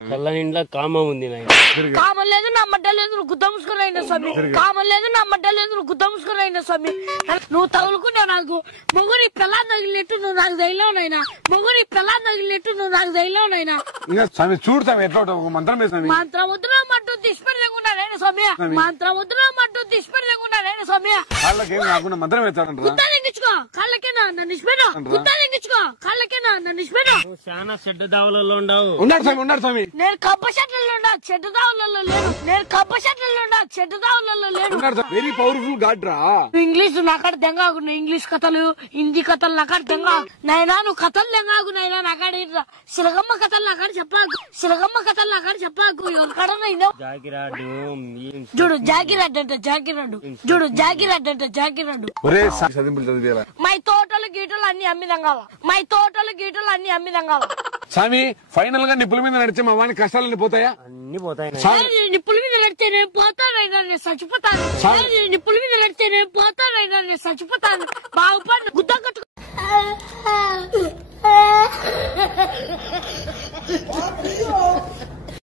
కళ్ళ నిండా కామం ఉంది నాయన. కామం లేదు నా మడ్డ లేదు నువ్వు గుద్ద ముసుకొని అయినా స్వామి. కామం లేదు నా మడ్డ లేదు నువ్వు గుద్ద ముసుకొని అయినా స్వామి. నువ్వు తగులుకున్నావు నాకు మొగురి పిల్ల తగిలినట్టు నువ్వు నాకు ధైర్యంనైనా. మొగురి పిల్ల తగిలినట్టు నువ్వు నాకు ధైర్యంనైనా. స్వామి చూడతాం ఎట్లా మంత్రం మంత్రం వద్దున మట్టు తీసుపెడలేకుండా నేను స్వామి. మంత్రం వద్దున మట్టు తీసుపెడలేకుండా నేను స్వామి. కాళ్ళకేం కాకుండా మంత్రం వేస్తాడంట. గుద్ద తెగించుకో కాళ్ళకేనా నన్ను ఇచ్చిపోయినా. గుద్ద తెగించుకో కాళ్ళకేనా నన్ను ఇచ్చిపోయినా. నువ్వు చాలా చెడ్డ దావులలో ఉండవు. ఉన్నాడు స్వామి. నేను కప్ప షట్లలో ఉన్నా చెడ్డ దావులలో లేను. నేను కప్ప షట్లలో ఉన్నా చెడ్డ దావులలో లేను. వెరీ పవర్ఫుల్ గాడ్ రా. ఇంగ్లీష్ నాకాడ దెంగాకు. ఇంగ్లీష్ కథలు హిందీ కథలు నాకాడ దెంగాకు. నాయనా నువ్వు కథలు దెంగాకు నాయనా. నాకాడ సిలగమ్మ కథలు నాకాడ చెప్పాకు. సిలగమ్మ కథలు నాకాడ చెప్పాకు. ఎవరికాడనైనా జాకిరాడు చూడు జాకిరాడు అంట జాకిరాడు. చూడు జాకిరాడు అంట జాకిరాడు. మై తోటలు గీటలు అన్ని అమ్మిదంగావా. మై తోటలు గీటలు అన్ని అమ్మిదంగావా. స్వామి ఫైనల్ గా నిప్పుల మీద నడిచే మా వాని కష్టాలన్నీ పోతాయా? అన్ని పోతాయి. నిప్పుల మీద నడితే నేను పోతానైనా నేను చచ్చిపోతాను. నిప్పుల మీద నడితే నేను పోతానైనా నేను చచ్చిపోతాను. బాగుపడి గుద్ద కట్టుకో.